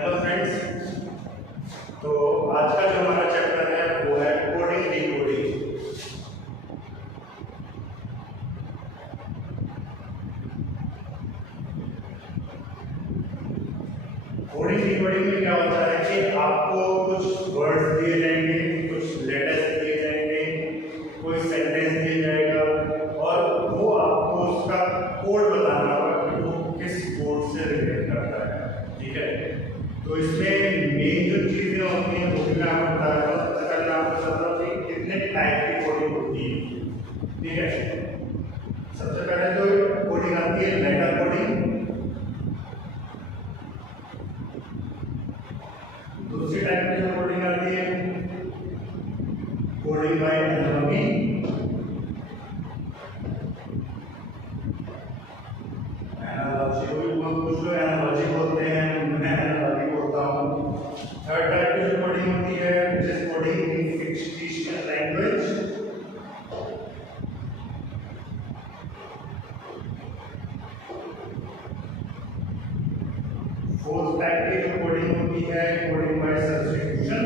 Hello friends. तो आज का जो हमारा चैप्टर है वो है कोडिंग डिकोडिंग। कोडिंग डिकोडिंग में क्या होता है कि आपको कुछ वर्ड्स दिए जाएंगे, कुछ लेटर्स दिए जाएंगे, कोई सेंटेंस दिया जाएगा और वो आपको उसका कोड बताना होगा कि वो किस कोड से रिलेट करता है। ठीक है, तो इसमें मेन जो चीजें होती हैं वो भी मैं आपको बता रहा हूँ। अगर मैं आपको बता रहा हूँ कि कितने टाइप की कोडिंग होती है। ठीक है, सबसे पहले तो कोडिंग आती है लेटर कोडिंग, दूसरी टाइप की जो कोडिंग आती है कोडिंग बाय एनालॉजी, कुछ लोग एनालॉजी बोलते हैं, मैं एनालॉजी बोलता हूँ। थर्ड टाइप की जो कोडिंग होती है which is coding in fictitious language. Fourth type की जो कोडिंग होती है coding by substitution.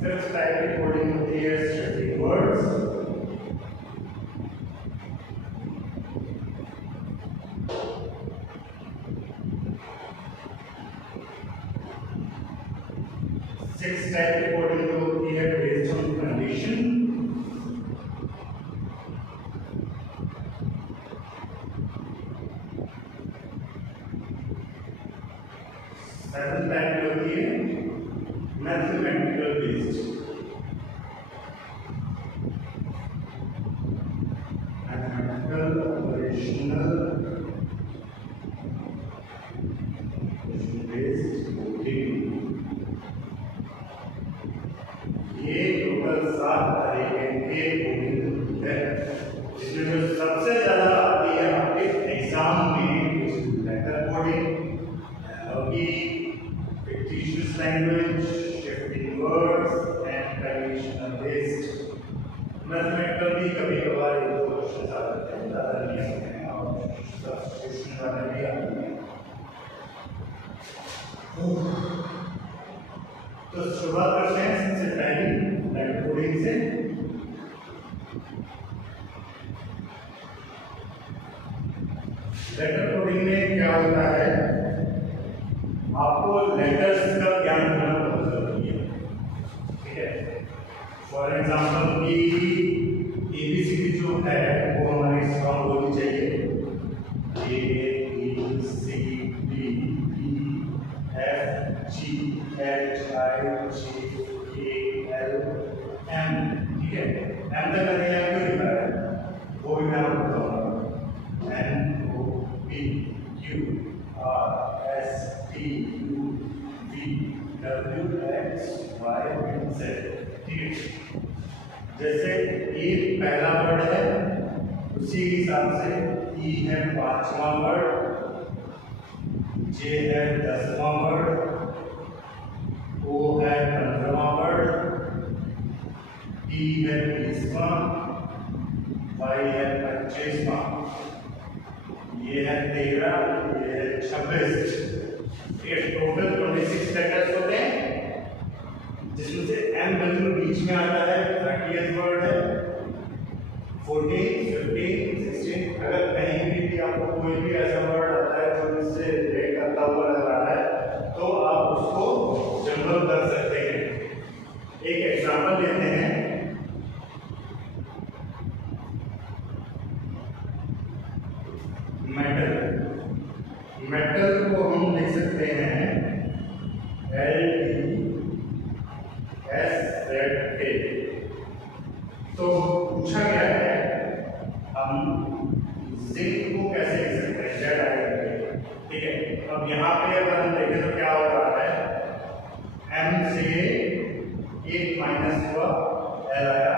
Fifth type की कोडिंग होती है स्ट्रेटिक वर्ड्स। सिक्स टाइप की कोडिंग जो होती है based on condition. Seven type की होती है mathematical based. Mathematical operational based coding. ये टोटल 7 तरीके के कोडिंग है, इसमें जो सबसे ज्यादा आती है आपके एग्जाम में letter coding, fictitious language, shifting words and conditional based। Mathematical भी कभी कभार एक दो क्वेश्चन आ जाते हैं, ज़्यादा नहीं आते हैं और सब्स्टिट्यूशन वाले भी आते हैं। तो शुरुआत करते हैं सबसे पहले लेटर कोडिंग से। लेटर कोडिंग में क्या होता है, आपको लेटर्स का ज्ञान होना बहुत जरूरी है। ठीक है, फॉर एग्जाम्पल की एबीसीडी जो है वो हमारी स्ट्रॉन्ग होनी चाहिए। A B C D E F G H I J K L M. ठीक है, एम तक अगर यहाँ क्यों लिखा है वो भी मैं आपको बताऊंगा। N O P Q R S T U V W X Y Z. ठीक है, जैसे ए पहला वर्ड है उसी हिसाब से ई है 5वां वर्ड, जे है 10वां वर्ड, ओ है 15वां वर्ड, टी है 20वां, वाई है 25वां, ये है 13, ये है 26। ये टोटल 26 लेटर्स होते हैं, जिसमें से एम बिल्कुल बीच में आता है, 30th वर्ड है। 14, 15, 16 अगर कहीं भी आपको कोई भी ऐसा वर्ड आता है जो इससे रिलेट करता हुआ नजर आ रहा है तो आप उसको जंबल कर सकते हैं। एक एग्जांपल लेते हैं। मेटल, मेटल को हम लिख सकते हैं LDSZA। तो पूछा गया है हम जिंक को कैसे लिख सकते हैं, जेड आएगा। ठीक है, अब यहाँ पे अगर हम देखें तो क्या हो रहा है, एम से 1 माइनस हुआ एल आया,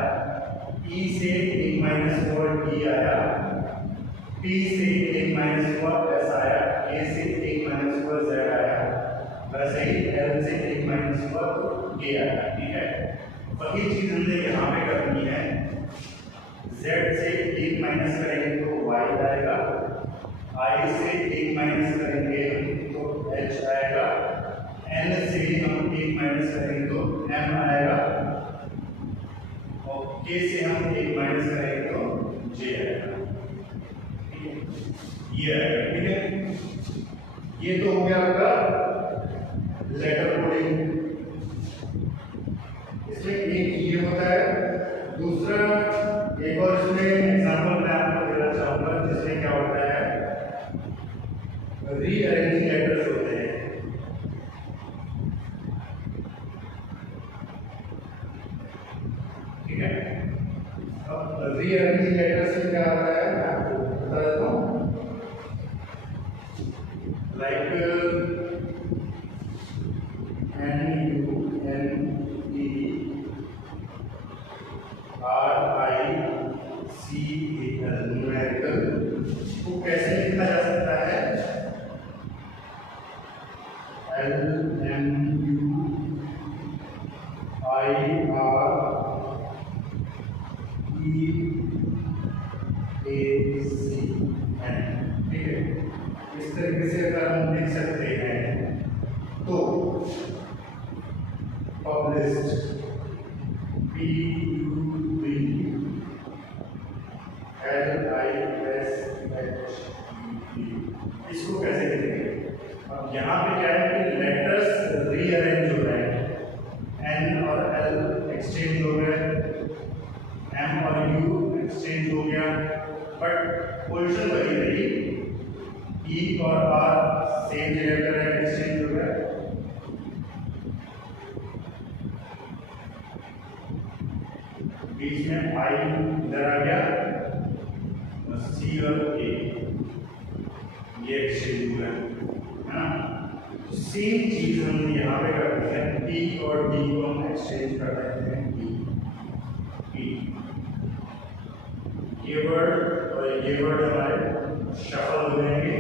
ई से 1 माइनस हुआ डी आया, पी से 1 माइनस हुआ एस आया, ए से 1 माइनस हुआ जेड आया, वैसे ही L से 1 माइनस हुआ तो ये आया, ठीक है। वही चीज हमने यहाँ पे करनी है, Z से 1 माइनस करेंगे तो Y आएगा, I से 1 माइनस करेंगे तो H आएगा, N से हम 1 माइनस करेंगे तो M आएगा, और K से हम 1 माइनस करेंगे तो J आएगा, ये आएगा, ठीक है। ये तो हो गया आपका लेटर कोडिंग। इसमें एक ये होता है, दूसरा एक और इसमें एग्जांपल मैं आपको देना चाहूंगा जिसमें क्या होता है, रीअरेंजिंग लेटर्स होते हैं। ठीक है, अब रीअरेंजिंग लेटर्स में क्या होता है मैं आपको बता देता हूँ। लाइक न्यूमेरिकल को कैसे लिखा जा सकता है, LMUIREACN, ठीक है। इस तरीके से अगर हम लिख सकते हैं तो पब्लिश्ड इसको कैसे लिखेंगे। अब यहाँ पे क्या है कि लेटर्स रीअरेंज हो रहे हैं, N और L एक्सचेंज हो गए, M और U एक्सचेंज हो गया, बट पोजीशन वही रही, E और R सेम जगह पर एक्सचेंज हो गया। बीच में I इधर आ गया, C और A ये एक्सचेंज हुआ है ना। तो सेम चीज हम यहाँ पे करते हैं, P और D को हम एक्सचेंज कर देते हैं, P ये वर्ड और ये वर्ड हमारे शफल हो जाएंगे।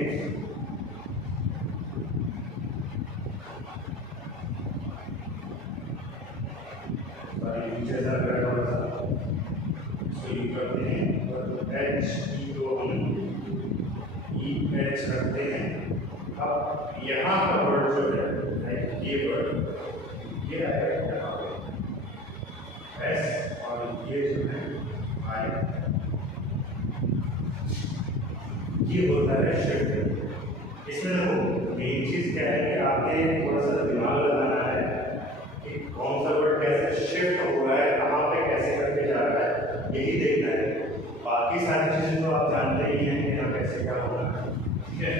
करते हैं और H को हम EH करते हैं। अब यहाँ का वर्ड जो है ये वर्ड ये आएगा यहाँ पे S और ये जो है I, ये होता है शिफ्ट। इसमें देखो मेन चीज क्या है कि आपने थोड़ा सा दिमाग लगाना है कि कौन सा वर्ड कैसे शिफ्ट हो रहा है, कहाँ पे कैसे करके जा रहा है, यही देखना है। बाकी सारी चीजें तो आप जानते ही हैं कि यहाँ कैसे क्या होना है, ठीक है।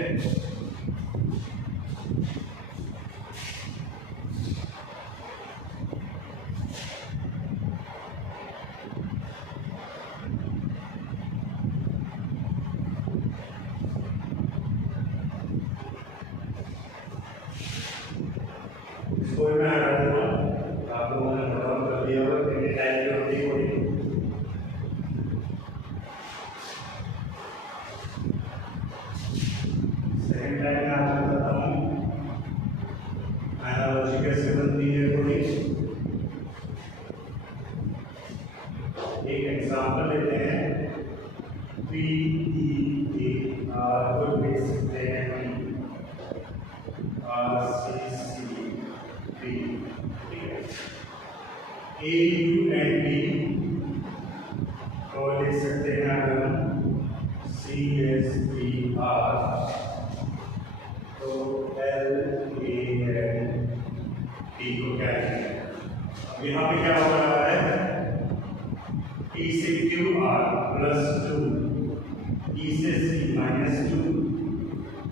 इसको मैं हटा दूंगा, आप लोगों ने नोट कर दिया होगा कितने टाइप की होती है कोडिंग। सेकंड टाइप में आपको बताता हूँ एनालॉजी कैसे बनती है कोडिंग। एक एग्जांपल लेते हैं, PEAR को लिख सकते हैं AUND को लिख सकते हैं अगर हम CSPR, तो LAND को क्या लिखेंगे। अब यहाँ पे क्या हो रहा है, P से QR +2, E से C -2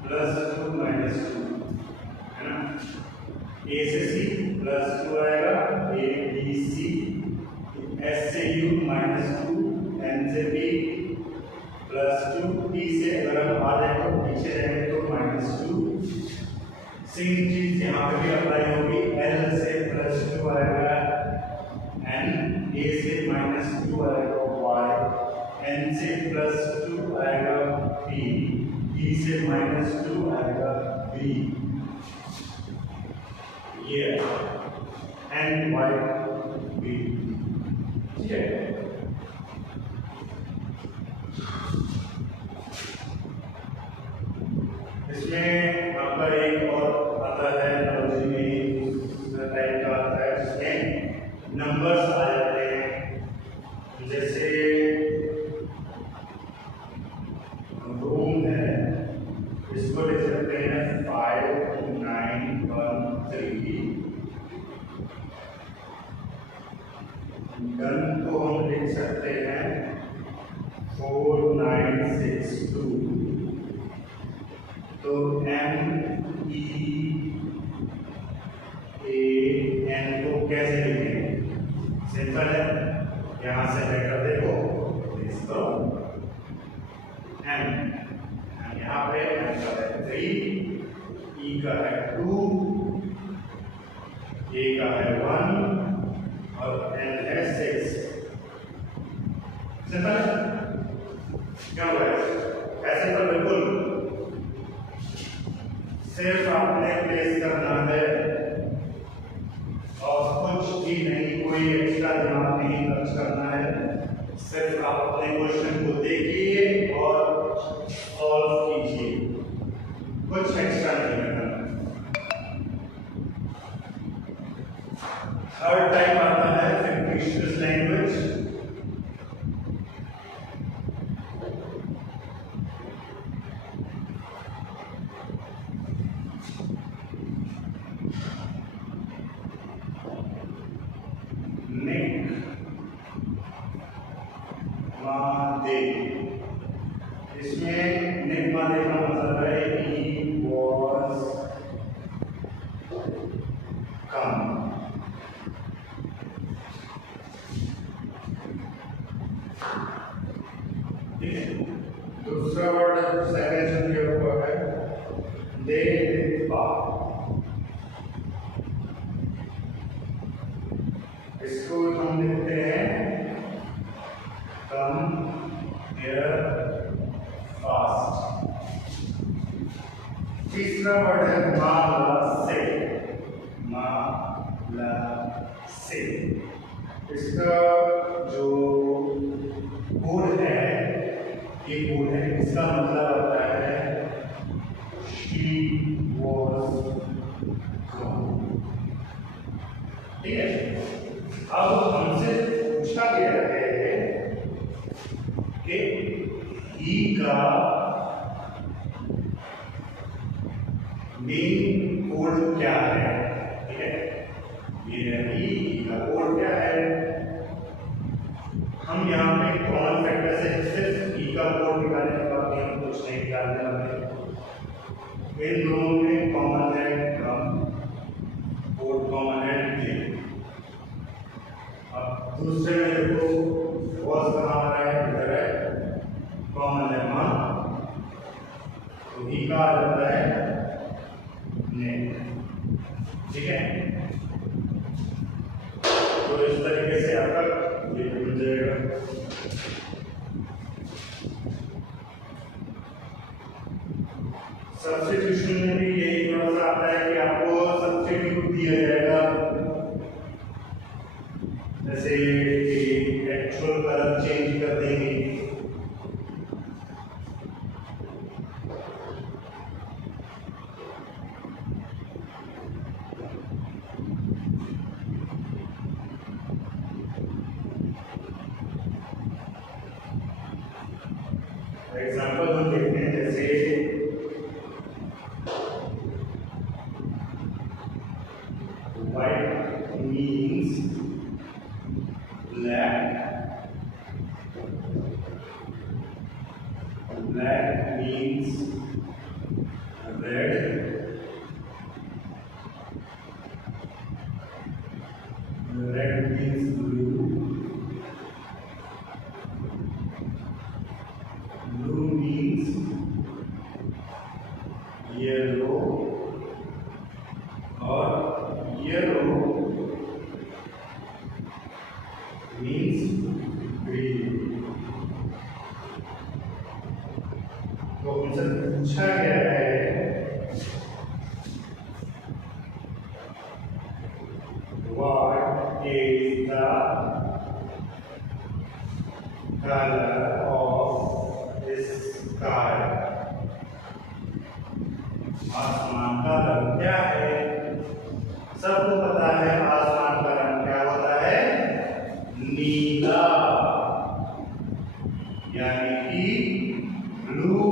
+2 -2 है ना। A से C +2 आएगा, A B C, S से U -2, N से P +2, T से अगर हम आ जाए तो पीछे रहेंगे तो -2। सेम चीज यहाँ पे भी अप्लाई होगी, L से +2 आएगा N, A से -2 आएगा Y, N से +2 आएगा P, E से -2 आएगा B। ये NYB, ठीक है। इसमें आपका एक और आता है एनालॉजी में, दूसरा टाइप का आता है जिसमें नंबर्स आ जाते हैं, जैसे रूम है, इसको लिख सकते हैं 5913। गन को हम लिख सकते हैं 4962। तो MEAN को कैसे लिखेंगे? सिंपल है, यहां से लेकर देखो इसको M, यहाँ पे M का है 3, E का है 2, A का है 1 और N है 6। सिंपल है, क्या हुआ ऐसे? तो बिल्कुल सिर्फ आपने प्लेस करना है और कुछ भी नहीं, कोई एक्स्ट्रा दिमाग नहीं खर्च करना है। सिर्फ आप अपने क्वेश्चन को देखिए और सॉल्व कीजिए, कुछ एक्स्ट्रा नहीं करना। थर्ड टाइप आता है फिक्टिशियस लैंग्वेज। इसमें निगमा का मतलब है he was come, ठीक है। दूसरा वर्ड सेकंड दिया हुआ है दे पा, इसको हम लिखते हैं कम हियर फास्ट। तीसरा वर्ड है माला से, माला से। इसका जो कोड है, ये कोड है, इसका मतलब होता है she was gone, ठीक है। अब हमसे पूछा गया है कि ही का मेन कोड क्या है, ठीक है। ये ही का कोड क्या है? हम यहाँ पे कॉमन फैक्टर से सिर्फ ही का कोड निकालने के बाद हम कुछ नहीं निकालने वाले। इन दोनों में कॉमन है कम, कोड कॉमन है ये। अब दूसरे में देखो वॉज कहाँ आ रहा है, इधर है, कॉमन है मां, तो ही का आ जाता है ने, ठीक है। तो इस तरीके से आपका ये मिल जाएगा। सब्स्टिट्यूशन में भी यही थोड़ा सा आता है कि आपको सब्स्टिट्यूट दिया जाएगा, जैसे एक्चुअल कलर चेंज कर देंगे, एग्जाम्पल हम देखते हैं। जैसे white means black, black means red, red means blue, blue means yellow और yellow means green। तो हमसे पूछा गया है What is the color of this sky? आसमान का रंग क्या है? सबको पता है आसमान का रंग क्या होता है? नीला, यानी कि ब्लू।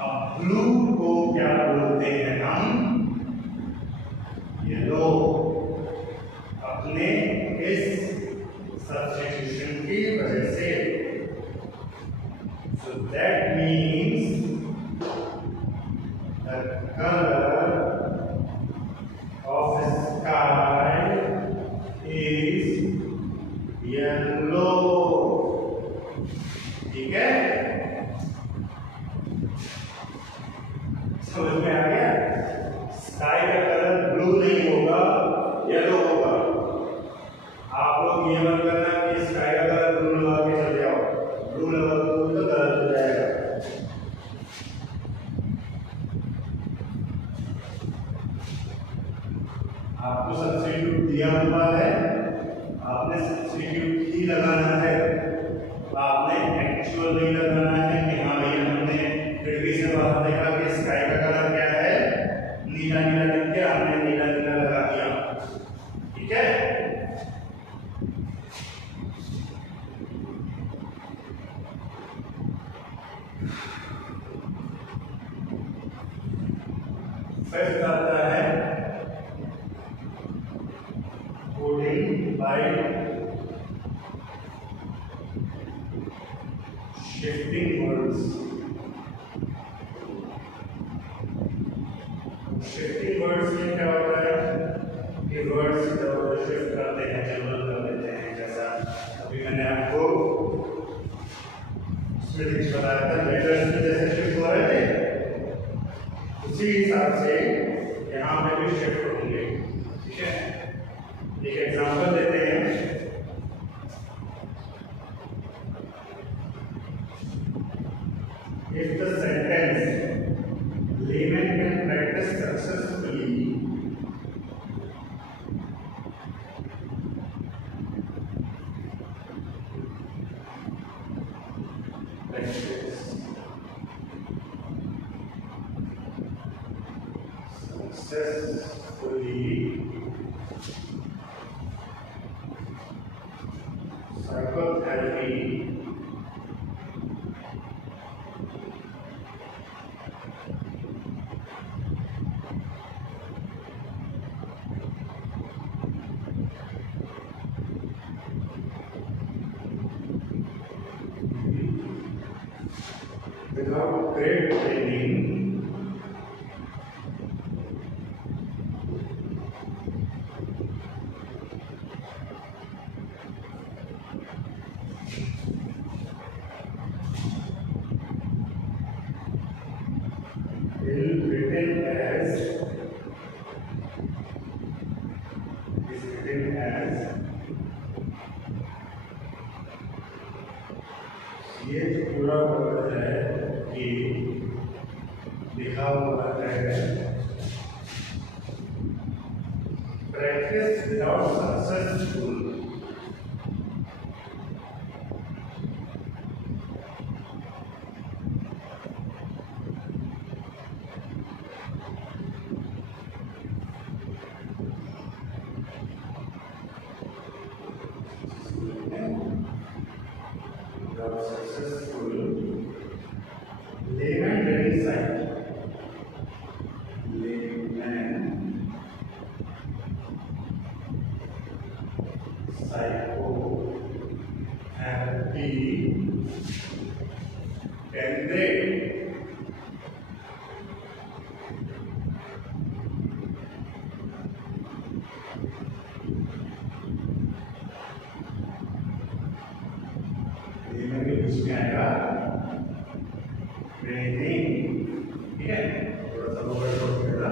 अब ब्लू को क्या बोलते हैं हम? येलो। अपने इस सब्स्टिट्यूशन की वजह से, so that means the color of the sky is yellow। ठीक है, समझ में आ गया? स्काई का कलर ब्लू नहीं होगा, येलो होगा। आप लोग ये मत करना कि स्काई का कलर ब्लू लगा के चल जाओ, ब्लू लगा तो गलत हो जाएगा। आपको सब्स्टिट्यूट दिया हुआ है, आपने सब्स्टिट्यूट ही लगाना है, आपने एक्चुअल नहीं लगाना है कि हाँ भैया हमने खिड़की से बाहर देखा कि स्काई का कलर क्या है, नीला नीला दिख गया, हमने नीला नीला लगा दिया। ठीक है, फिर आता है coding bye shifting words. Shifting words में क्या होता है कि वर्ड्स जब शिफ्ट करते हैं, जबरन कर देते हैं। जैसा अभी मैंने आपको स्पेलिंग बताया था, लेटर्स में जैसे शिफ्ट हो रहे थे, उसी हिसाब से यहाँ पे भी शिफ्ट होंगे। ठीक है, एक एग्जांपल देते हैं। If the sentence layman can practice successfully psychotherapy without great training is written as ये जो पूरा वर्ड है कि लिखा हुआ है practice without successful। Successful layman reading site, layman psychotherapy candidate इसमें आएगा ट्रेनिंग। ठीक है, थोड़ा सा लोग होगा।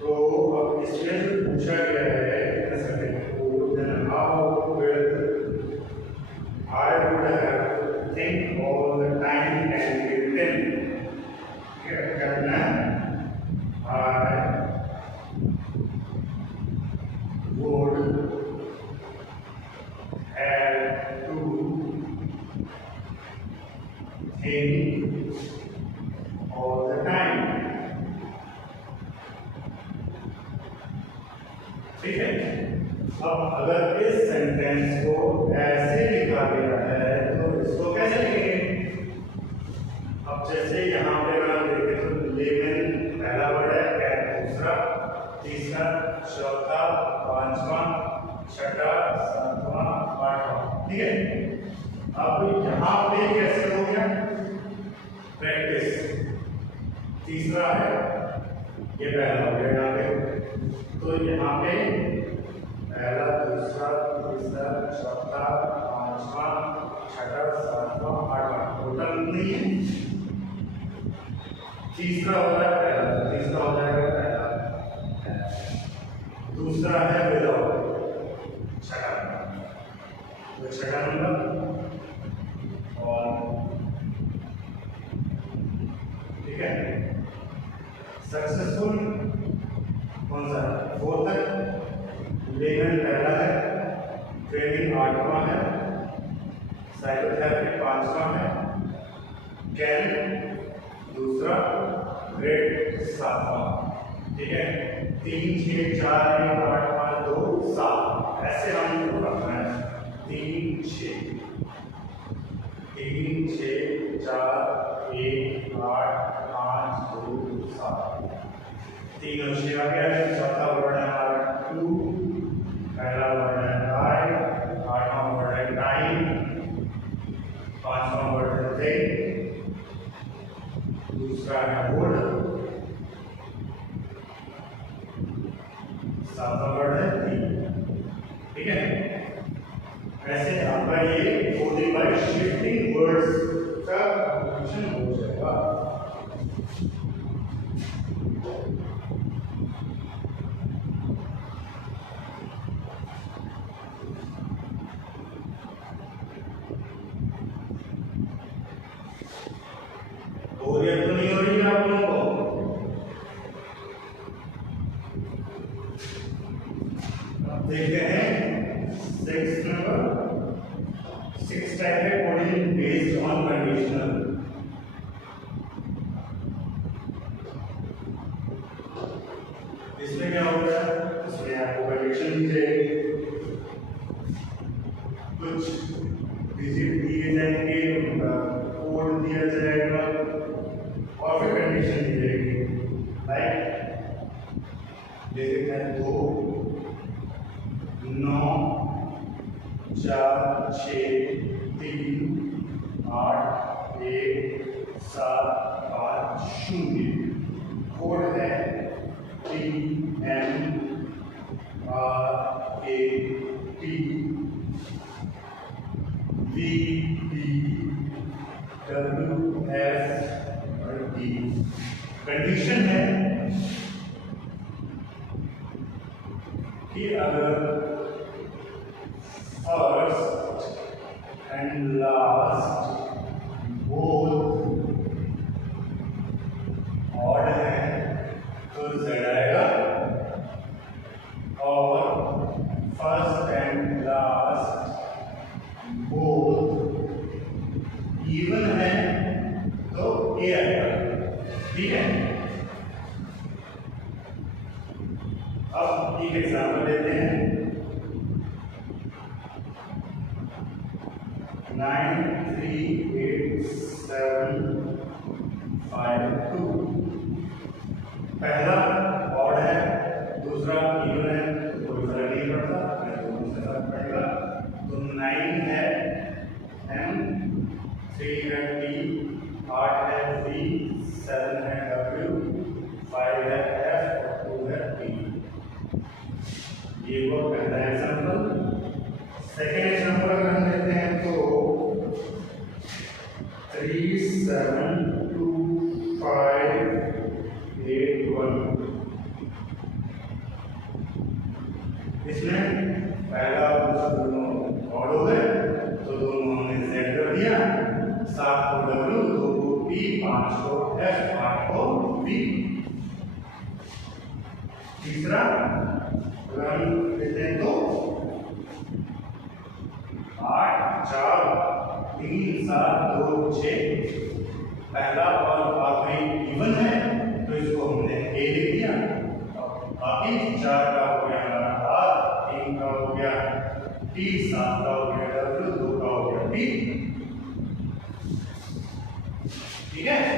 तो अब इसमें जो पूछा गया है how will I would have to think all the time and be written। क्या करना है? I ठीक है। अब अगर इस सेंटेंस को ऐसे लिखा गया है तो इसको कैसे लिखेंगे? अब जैसे यहाँ पे अगर देखें तो लेमन पहला वर्ड है, कैट दूसरा, तीसरा, चौथा, पांचवा, छठा, सातवां, आठवां। ठीक है। अब यहाँ पे कैसे हो गया? प्रैक्टिस तीसरा है, ये पहला हो गया यहाँ पे। तो यहाँ पे पहला, दूसरा, तीसरा, चौथा, पांचवा, छठा, सातवां, आठवां, टोटल नहीं है। तीसरा हो रहा है पहला, तीसरा हो जाएगा पहला, दूसरा है विदाउट, छठा, तो छठा नंबर। और ठीक है, सक्सेसफुल कौन सा है? फोर्थ है, लेमन पहला है, ट्रेनिंग आठवां है, साइकोथेरेपी पांचवां है, कैन दूसरा, ग्रेड सातवां। ठीक है। 3 6 4 1 8 5 2 7 ऐसे हम रखना है। 3 6 4 1 8 5 2 7 तीन अच्छे आ गया है। चौथा वर्ड है हमारा टू, पहला वर्ड है आई, आठवां वर्ड है टाइम, पांचवां वर्ड है थे, दूसरा है वुड, सातवां वर्ड है थी। ठीक है। ऐसे आपका ये कोडिंग बाय शिफ्टिंग वर्ड्स का फंक्शन हो जाएगा। बोरियत तो नहीं हो रही है आप लोगों को? अब देखते हैं 6 नंबर। 6 टाइप है कोडिंग बेस्ड ऑन कंडीशनल। इसमें क्या होता है? इसमें आपको कंडीशन दी जाएगी, कुछ डिजिट दिए जाएंगे, कोड दिया जाएगा और फिर कंडीशन दी जाएगी। लाइक जैसे हैं 2 9 4 6 3 8 1 7 5 0। कोड है TMRAT VPWFD। कंडीशन है कि अगर first and last both odd है तो Z आएगा, और first and last both even है तो A आएगा। ठीक है। अब एक एग्जाम्पल लेते हैं। 9 3 8 7 5 2। पहला ऑड है, दूसरा इवन है, तो कोई फर्क नहीं पड़ता, दोनों से फर्क पड़ेगा। तो 9 है M, 3 है T, 8 है V, 7 है W, 5 है F और 2 है P। ये वो पहला एग्जाम्पल। सेकेंड एग्जाम्पल अगर हम लेते हैं तो 3 7 2 5 8 1। इसमें पहला दूसरा दोनों ऑड हो गए तो दोनों हमने सेट कर दिया। 7 को W, 2 को P, 5 को F, 8 को V। तीसरा अगर हम लेते हैं तो 8 4 3 7 2 6। पहला और आखिरी इवन है तो इसको हमने A लिख दिया। बाकी 4 का हो गया हमारा टी 7 का हो गया W, 2 का हो गया P, ठीक है।